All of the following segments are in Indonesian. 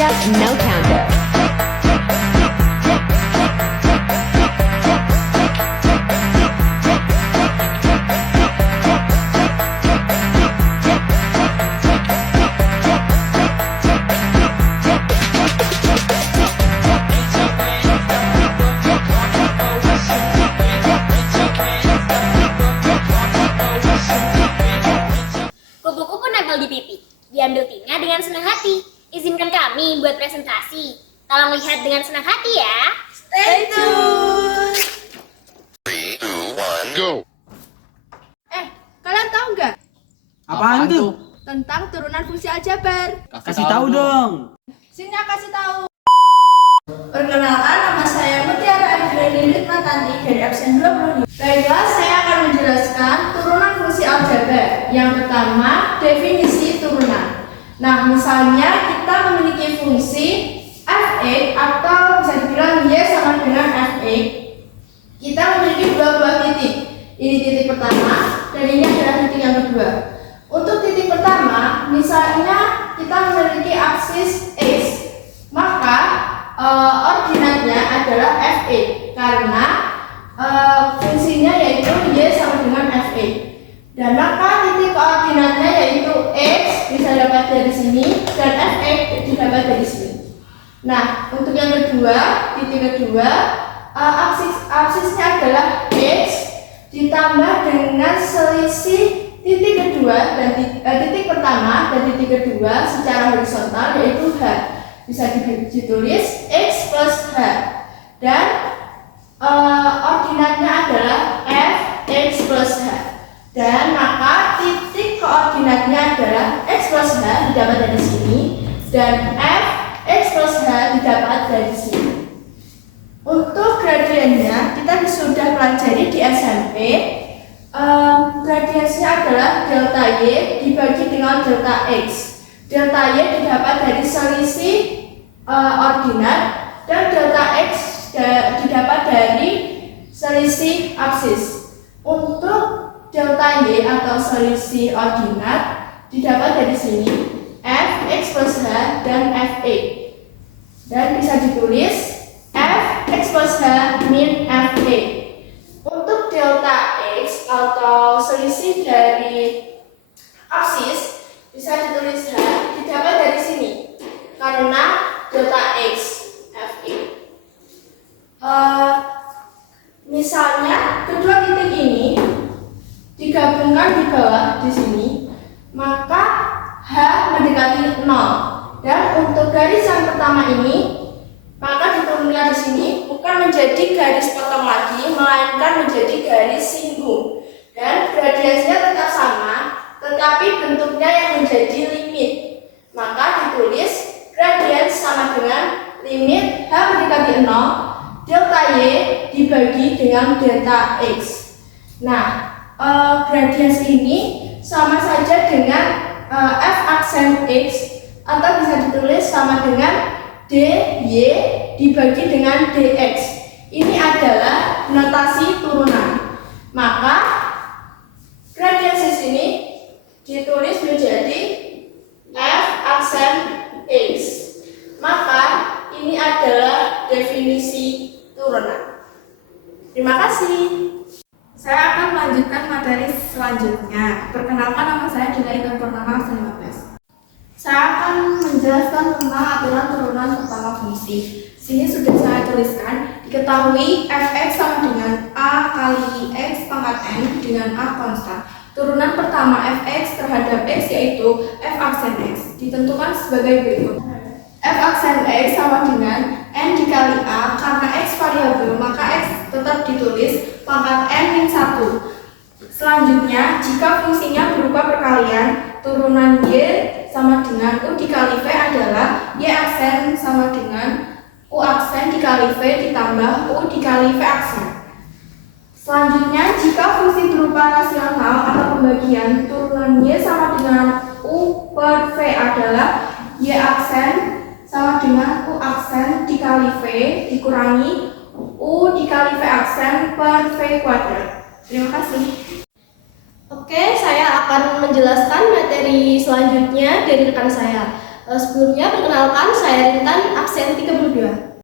up, no counter. Kupu-kupu nempel di pipi. Diambil timnya dengan senang hati. Izinkan kami buat presentasi. Tolong lihat dengan senang hati ya. Stay tune. 3, 2, 1, go! Kalian tahu nggak Apaan tuh? tentang turunan fungsi aljabar? Kasih tahu dong. Sini aku kasih tahu. Perkenalkan, nama saya Mutiara Adriani Ritmatanti dari absen 20. Baiklah, saya akan menjelaskan turunan fungsi aljabar. Yang pertama, definisi turunan. Nah, misalnya kita memiliki fungsi f(x) atau bisa dibilang y sama dengan f(x). Kita memiliki dua buah titik. Ini titik pertama dan ini adalah titik yang kedua. Untuk titik pertama, misalnya kita memiliki aksis x, maka ordinatnya adalah f(x) karena fungsinya yaitu y sama dengan f(x). Dan maka titik koordinatnya yaitu x bisa dapat dari sini dan f(x) didapat dari sini. Nah, untuk yang kedua, titik kedua, aksisnya adalah x ditambah dengan selisih titik kedua dan titik pertama dan titik kedua secara horizontal yaitu h. Bisa ditulis x plus h dan ordinatnya adalah f(x plus h). Dan maka titik koordinatnya adalah x plus h didapat dari sini dan f(x plus h) didapat dari sini. Untuk gradiennya kita sudah pelajari di SMP. Gradiennya adalah delta y dibagi dengan delta x. Delta y didapat dari selisih ordinat dan delta x didapat dari selisih aksis. Untuk delta y atau selisih ordinat didapat dari sini f(x plus h) dan f(x). Dan bisa ditulis f(x plus h) min f(x). Untuk delta x atau selisih dari aksis bisa ditulis h didapat dari sini karena delta x f(x). Misalnya kedua titik ini digabungkan di bawah di sini, maka h mendekati 0. Dan untuk garis yang pertama ini, maka diturunkan di sini bukan menjadi garis potong lagi, melainkan menjadi garis singgung. Dan gradiensinya tetap sama, tetapi bentuknya yang menjadi limit. Maka ditulis gradien sama dengan limit h mendekati 0 delta y dibagi dengan delta x. Nah, gradiens ini sama saja dengan f aksen x atau bisa ditulis sama dengan dy dibagi dengan dx. Ini adalah notasi turunan. Maka gradiens ini ditulis menjadi f aksen x. Maka ini adalah definisi turunan. Terima kasih. Saya akan melanjutkan materi selanjutnya. Perkenalkan, nama saya Junaida Purnama 15. Saya akan menjelaskan tentang aturan turunan pertama fungsi. Sini sudah saya tuliskan. Diketahui f(x) sama dengan a kali x pangkat n dengan a konstan. Turunan pertama f(x) terhadap x yaitu f aksen x ditentukan sebagai berikut. F aksen x sama dengan n dikali a, karena x variabel maka x tetap ditulis pangkat n min 1. Selanjutnya, jika fungsinya berupa perkalian, turunan y sama dengan u dikali v adalah y aksen sama dengan u aksen dikali v ditambah u dikali v aksen. Selanjutnya, jika fungsi berupa rasional atau pembagian, turunan y sama dengan u per v adalah y aksen sama dengan u aksen dikali v dikurangi u dikali v aksen per v kuadrat. Terima kasih. Oke, saya akan menjelaskan materi selanjutnya dari rekan saya. Sebelumnya perkenalkan saya Rintan, absen 32.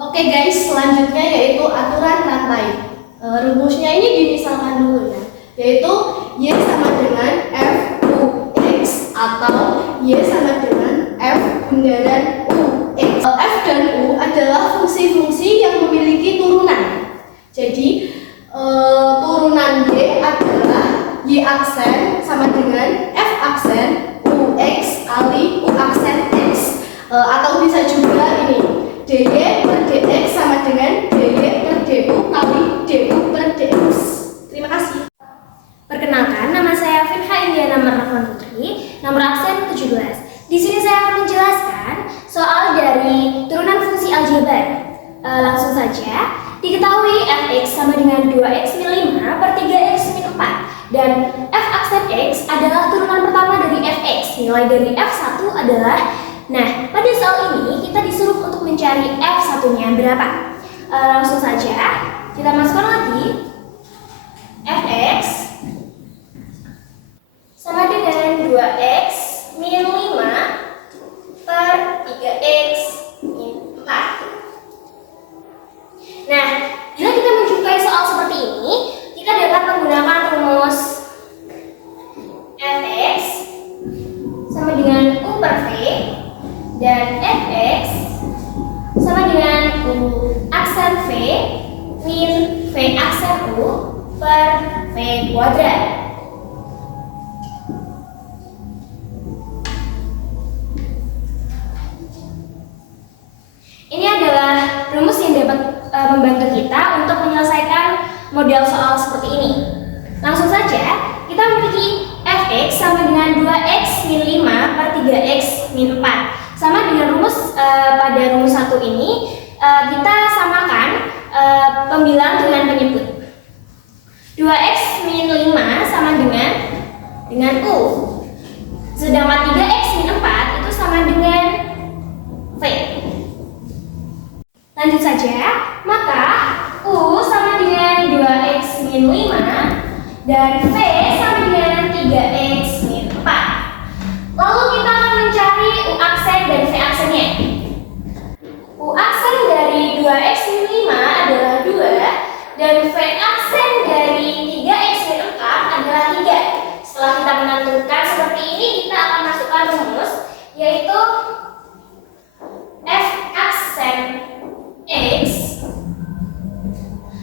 Oke guys, selanjutnya yaitu aturan rantai. Rumusnya ini dimisalkan dulu ya, yaitu Y sama dengan F U X atau Y sama dengan F bundaran U X. F dan U adalah fungsi-fungsi yang memiliki turunan. Jadi turunan Y adalah Y aksen sama dengan F aksen U X kali U aksen X, atau bisa juga ini DY per DX sama dengan DY per DU kali DU per DX. Terima kasih. Perkenalkan, nama saya Firha Indiana Rahman Putri, nomor absen 17. Di sini saya akan menjelaskan soal dari turunan fungsi aljabar. Langsung saja, diketahui fx sama dengan 2x min 5 per 3x min 4 dan f aksen x adalah turunan pertama dari fx. Nilai dari f1 adalah, nah pada soal ini kita disuruh untuk mencari f1-nya berapa. Langsung saja kita masukkan lagi fx sama dengan 2x min 5 per 3x min 4. Nah, bila kita menjumpai soal seperti ini, kita dapat menggunakan rumus fx sama dengan u per v dan fx sama dengan u aksen v min v aksen u per v kuadrat. Ini adalah rumus yang dapat membantu kita untuk menyelesaikan model soal seperti ini. Langsung saja, kita memiliki fx sama dengan 2x min 5 per 3x min 4. Sama dengan rumus pada rumus 1 ini, kita samakan pembilang dengan penyebut. 2x min 5 sama dengan u. Sedangkan 3x min 4 itu sama dengan v. Lanjut saja, maka U sama dengan 2x min 5 dan V sama dengan 3x min 4. Lalu kita akan mencari U aksen dan V aksennya. U aksen dari 2x min 5 adalah 2 dan V aksen dari 3x min 4 adalah 3. Setelah kita menentukan seperti ini, kita akan masukkan rumus, yaitu F aksen X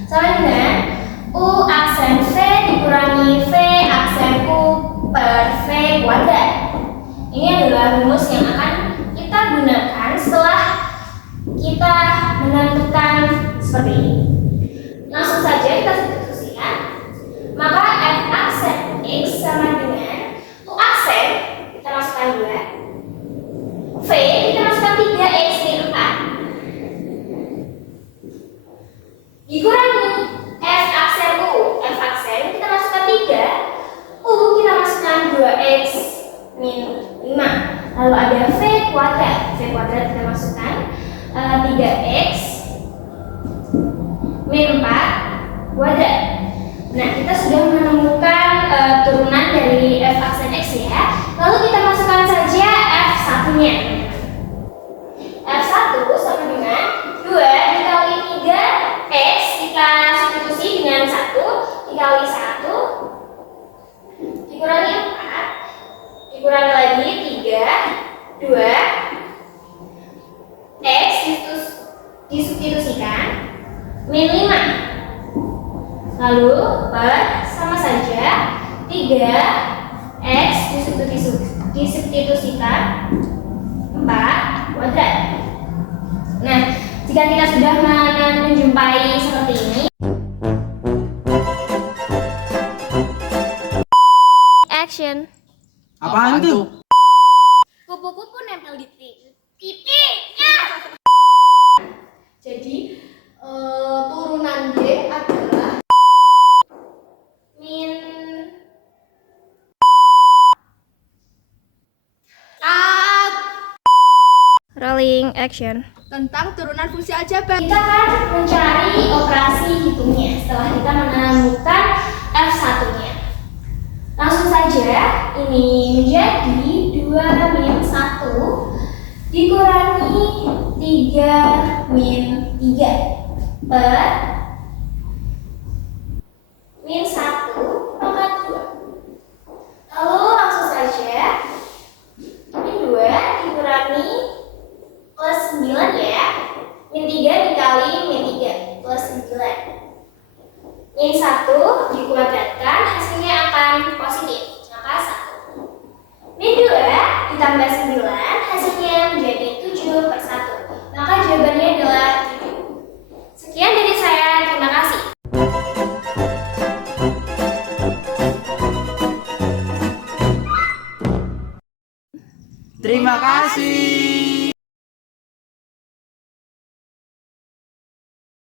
sama dengan U aksen V dikurangi V aksen U per V kuadrat. Ini adalah rumus yang akan kita gunakan setelah kita menentukan seperti ini. Langsung saja kita substitusikan. Maka F aksen X sama dengan U aksen, kita masukkan 2, V kita masukkan 3x min 4 dikurangi F aksen U. F aksen kita masukkan 3, U kita masukkan 2x min 5. Lalu ada V kuadrat. V kuadrat kita masukkan 3x min 4 kuadrat. Nah, kita sudah menemukan turunan dari F aksen X ya. Lalu kita masukkan saja F1-nya. F1 sama dengan 2 dikali 3x kita substitusi dengan 1 dikali 1 dikurangi 4 dikurangi lagi 3 2 x disubstitusikan min 5 lalu per sama saja 3x disubstitusikan 4 kuadrat. Nah, jika kita sudah menjumpai seperti ini, action. Apaan tuh? Kupu-kupu nempel di pipinya. Jadi turunan Y adalah Min rolling action. tentang turunan fungsi aljabar. Kita akan mencari operasi hitungnya setelah kita menemukan F1-nya. Langsung saja, ini menjadi 2 min 1 3 min 3 per min 1 pangkat 2. Lalu langsung saja min 2 dikurangi plus 9 ya. Min 3 dikali min 3 plus 9. Min 1 dikuadratkan hasilnya akan positif, maka 1. Min 2 ditambah 9 hasilnya menjadi 7 per 1, maka jawabannya adalah 7. Sekian dari saya, terima kasih. Terima kasih.